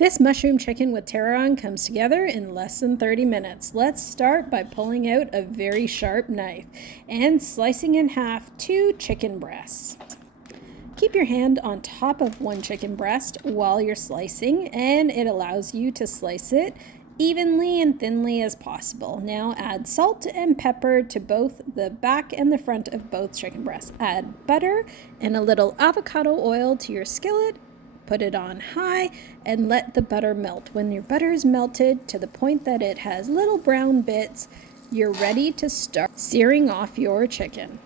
This mushroom chicken with tarragon comes together in less than 30 minutes. Let's start by pulling out a very sharp knife and slicing in half 2 chicken breasts. Keep your hand on top of one chicken breast while you're slicing, and it allows you to slice it evenly and thinly as possible. Now add salt and pepper to both the back and the front of both chicken breasts. Add butter and a little avocado oil to your skillet. Put it on high and let the butter melt. When your butter is melted to the point that it has little brown bits, you're ready to start searing off your chicken.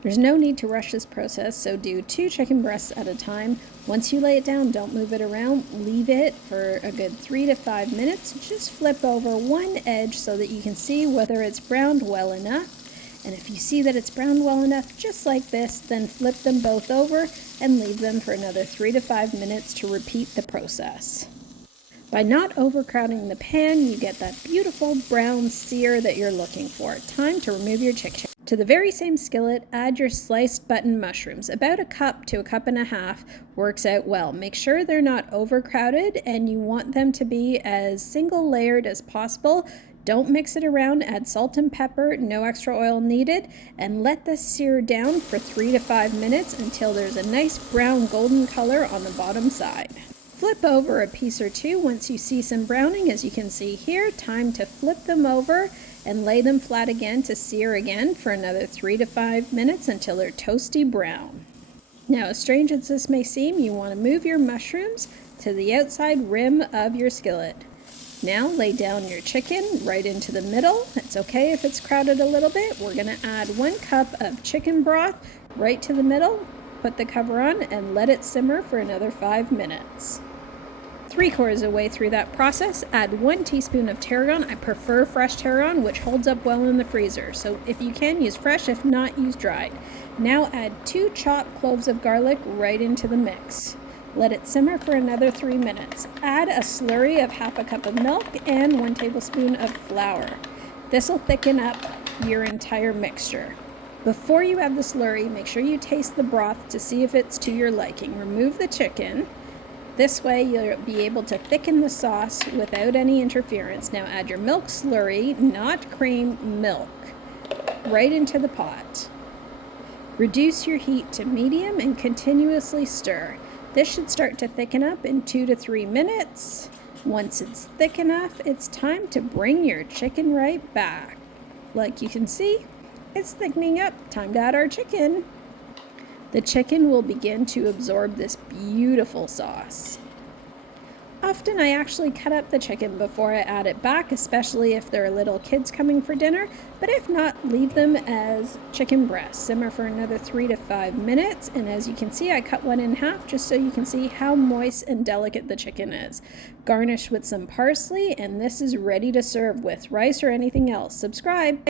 There's no need to rush this process, so do 2 chicken breasts at a time. Once you lay it down, don't move it around. Leave it for a good 3 to 5 minutes. Just flip over one edge so that you can see whether it's browned well enough. And if you see that it's browned well enough, just like this, then flip them both over and leave them for another 3 to 5 minutes to repeat the process. By not overcrowding the pan, you get that beautiful brown sear that you're looking for. Time to remove your chicken. To the very same skillet, add your sliced button mushrooms. About 1 cup to 1.5 cups works out well. Make sure they're not overcrowded, and you want them to be as single layered as possible. Don't mix it around, add salt and pepper, no extra oil needed, and let this sear down for 3 to 5 minutes until there's a nice brown golden color on the bottom side. Flip over a piece or 2 once you see some browning, as you can see here. Time to flip them over and lay them flat again to sear again for another 3 to 5 minutes until they're toasty brown. Now, as strange as this may seem, you want to move your mushrooms to the outside rim of your skillet. Now lay down your chicken right into the middle. It's okay if it's crowded a little bit. We're going to add 1 cup of chicken broth right to the middle. Put the cover on and let it simmer for another 5 minutes. 3/4 of the way through that process, add 1 teaspoon of tarragon. I prefer fresh tarragon, which holds up well in the freezer. So if you can, use fresh. If not, use dried. Now add 2 chopped cloves of garlic right into the mix. Let it simmer for another 3 minutes. Add a slurry of 1/2 cup of milk and 1 tablespoon of flour. This will thicken up your entire mixture. Before you add the slurry, make sure you taste the broth to see if it's to your liking. Remove the chicken. This way you'll be able to thicken the sauce without any interference. Now add your milk slurry, not cream, milk, right into the pot. Reduce your heat to medium and continuously stir. This should start to thicken up in 2 to 3 minutes. Once it's thick enough, it's time to bring your chicken right back. Like you can see, it's thickening up. Time to add our chicken. The chicken will begin to absorb this beautiful sauce. Often I actually cut up the chicken before I add it back, especially if there are little kids coming for dinner, but if not, leave them as chicken breasts. Simmer for another 3 to 5 minutes, and as you can see, I cut one in half just so you can see how moist and delicate the chicken is. Garnish with some parsley, and this is ready to serve with rice or anything else. Subscribe!